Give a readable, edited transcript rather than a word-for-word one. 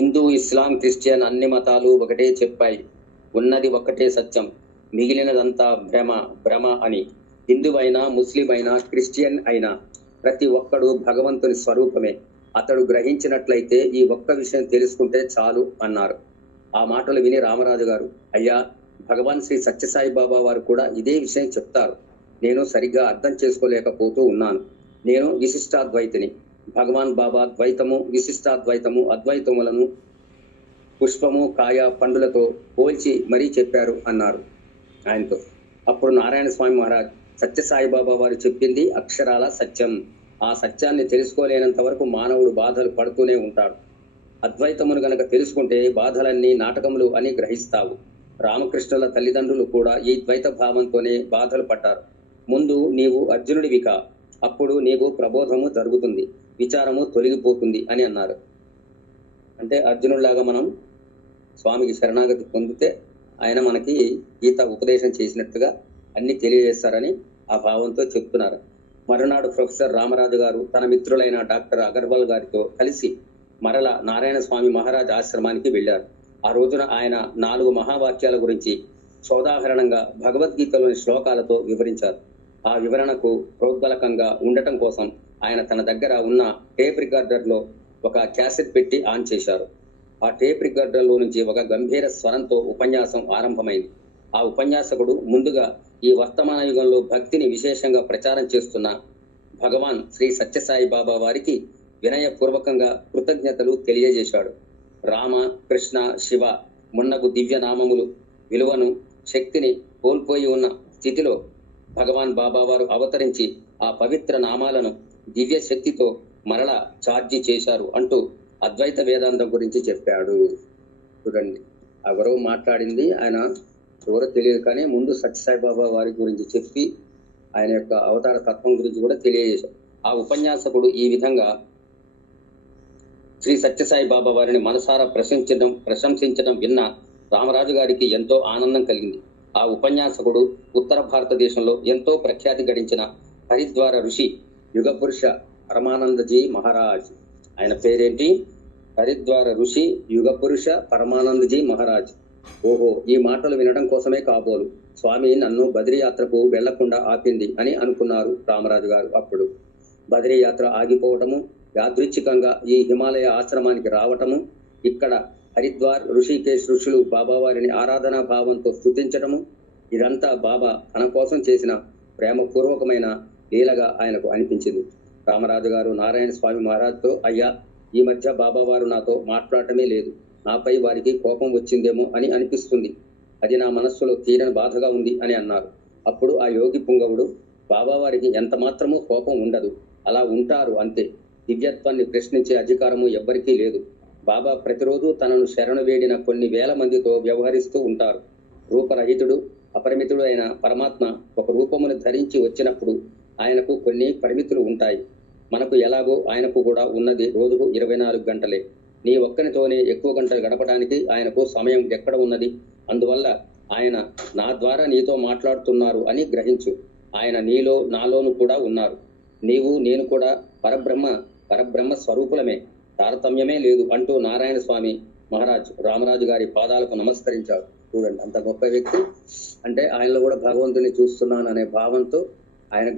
హిందూ, ఇస్లాం, Christian అన్ని మతాలు ఒకటే చెప్పాయి, ఉన్నది ఒక్కటే సత్యం, మిగిలినదంతా భ్రమ అని. హిందువైనా, ముస్లిం అయినా, క్రిస్టియన్ అయినా ప్రతి ఒక్కడు భగవంతుని స్వరూపమే. అతడు గ్రహించినట్లయితే ఈ ఒక్క విషయం తెలుసుకుంటే చాలు అన్నారు. ఆ మాటలు విని రామరాజు గారు, అయ్యా, భగవాన్ శ్రీ సత్యసాయి బాబా వారు కూడా ఇదే విషయం చెప్తారు. నేను సరిగ్గా అర్థం చేసుకోలేకపోతూ ఉన్నాను. నేను విశిష్టాద్వైతిని. భగవాన్ బాబా ద్వైతము, విశిష్టాద్వైతము, అద్వైతములను పుష్పము, కాయ, పండులతో పోల్చి మరీ చెప్పారు అన్నారు ఆయనతో. అప్పుడు నారాయణ స్వామి మహారాజ్, సత్యసాయి బాబా వారు చెప్పింది అక్షరాల సత్యం. ఆ సత్యాన్ని తెలుసుకోలేనంత వరకు మానవుడు బాధలు పడుతూనే ఉంటాడు. అద్వైతమును గనక తెలుసుకుంటే బాధలన్నీ నాటకములు అని గ్రహిస్తావు. రామకృష్ణుల తల్లిదండ్రులు కూడా ఈ ద్వైత భావంతోనే బాధలు పడ్డారు. ముందు నీవు అర్జునుడివి కా, అప్పుడు నీకు ప్రబోధము జరుగుతుంది, విచారము తొలగిపోతుంది అని అన్నారు. అంటే అర్జునుడిలాగా మనం స్వామికి శరణాగతి పొందితే ఆయన మనకి గీత ఉపదేశం చేసినట్టుగా అన్ని తెలియజేస్తారని ఆ భావంతో చెప్తున్నారు. మరునాడు ప్రొఫెసర్ రామరాజు గారు తన మిత్రులైన డాక్టర్ అగర్వాల్ గారితో కలిసి మరల నారాయణ స్వామి మహారాజ్ ఆశ్రమానికి వెళ్లారు. ఆ రోజున ఆయన 4 మహావాక్యాల గురించి సోదాహరణంగా భగవద్గీతలోని శ్లోకాలతో వివరించారు. ఆ వివరణకు ప్రోద్బలకంగా ఉండటం కోసం ఆయన తన దగ్గర ఉన్న టేప్ రికార్డర్లో ఒక క్యాసెట్ పెట్టి ఆన్ చేశారు. ఆ టేప్ రికార్డర్లో నుంచి ఒక గంభీర స్వరంతో ఉపన్యాసం ఆరంభమైంది. ఆ ఉపన్యాసకుడు ముందుగా ఈ వర్తమాన యుగంలో భక్తిని విశేషంగా ప్రచారం చేస్తున్న భగవాన్ శ్రీ సత్యసాయి బాబా వారికి వినయపూర్వకంగా కృతజ్ఞతలు తెలియజేశాడు. రామ, కృష్ణ, శివ మున్నగు దివ్య నామములు విలువను, శక్తిని కోల్పోయి ఉన్న స్థితిలో భగవాన్ బాబా వారు అవతరించి ఆ పవిత్ర నామాలను దివ్య శక్తితో మరలా ఛార్జీ చేశారు అంటూ అద్వైత వేదాంతం గురించి చెప్పాడు. చూడండి, ఎవరో మాట్లాడింది ఆయన ఎవరో తెలియదు, కానీ ముందు సత్యసాయి బాబా వారి గురించి చెప్పి ఆయన యొక్క అవతార తత్వం గురించి కూడా తెలియజేశారు. ఆ ఉపన్యాసకుడు ఈ విధంగా శ్రీ సత్యసాయి బాబా వారిని మనసారా ప్రశంసించడం విన్న రామరాజు గారికి ఎంతో ఆనందం కలిగింది. ఆ ఉపన్యాసకుడు ఉత్తర భారతదేశంలో ఎంతో ప్రఖ్యాతి గడించిన హరిద్వార ఋషి యుగపురుష పరమానందజీ మహారాజ్. ఆయన పేరేంటి? హరిద్వార ఋషి యుగపురుష పరమానందజీ మహారాజ్. ఓహో, ఈ మాటలు వినడం కోసమే కాబోలు స్వామి నన్ను బద్రీ యాత్రకు వెళ్లకుండా ఆపింది అని అనుకున్నారు రామరాజు గారు. అప్పుడు బద్రీ యాత్ర ఆగిపోవటము, యాదృచ్ఛికంగా ఈ హిమాలయ ఆశ్రమానికి రావటము, ఇక్కడ హరిద్వార్, ఋషికేశ్ ఋషులు బాబావారిని ఆరాధనా భావంతో స్తుతించటము, ఇదంతా బాబా తన కోసం చేసిన ప్రేమపూర్వకమైన లీలగా ఆయనకు అనిపించింది. రామరాజు గారు నారాయణ స్వామి మహారాజ్తో, అయ్యా, ఈ మధ్య బాబావారు నాతో మాట్లాడటమే లేదు, నాపై వారికి కోపం వచ్చిందేమో అని అనిపిస్తుంది, అది నా మనస్సులో తీరని బాధగా ఉంది అని అన్నారు. అప్పుడు ఆ యోగి పుంగవుడు, బాబావారికి ఎంత మాత్రమూ కోపం ఉండదు, అలా ఉంటారు అంతే, దివ్యత్వాన్ని ప్రశ్నించే అధికారము ఎవ్వరికీ లేదు. బాబా ప్రతిరోజు తనను శరణు వేడిన కొన్ని వేల మందితో వ్యవహరిస్తూ ఉంటారు. రూపరహితుడు, అపరిమితుడు అయిన పరమాత్మ ఒక రూపమును ధరించి వచ్చినప్పుడు ఆయనకు కొన్ని పరిమితులు ఉంటాయి. మనకు ఎలాగో ఆయనకు కూడా ఉన్నది రోజుకు 24 గంటలే. నీ ఒక్కనితోనే ఎక్కువ గంటలు గడపడానికి ఆయనకు సమయం ఎక్కడ ఉన్నది? అందువల్ల ఆయన నా ద్వారా నీతో మాట్లాడుతున్నారు అని గ్రహించు. ఆయన నీలో నాలోను కూడా ఉన్నారు. నీవు నేను కూడా పరబ్రహ్మ స్వరూపులమే, తారతమ్యమే లేదు అంటూ నారాయణ స్వామి మహారాజ్ రామరాజు గారి పాదాలకు నమస్కరించారు. చూడండి, అంత గొప్ప వ్యక్తి. అంటే ఆయనలో కూడా భగవంతుని చూస్తున్నాను అనే భావంతో ఆయన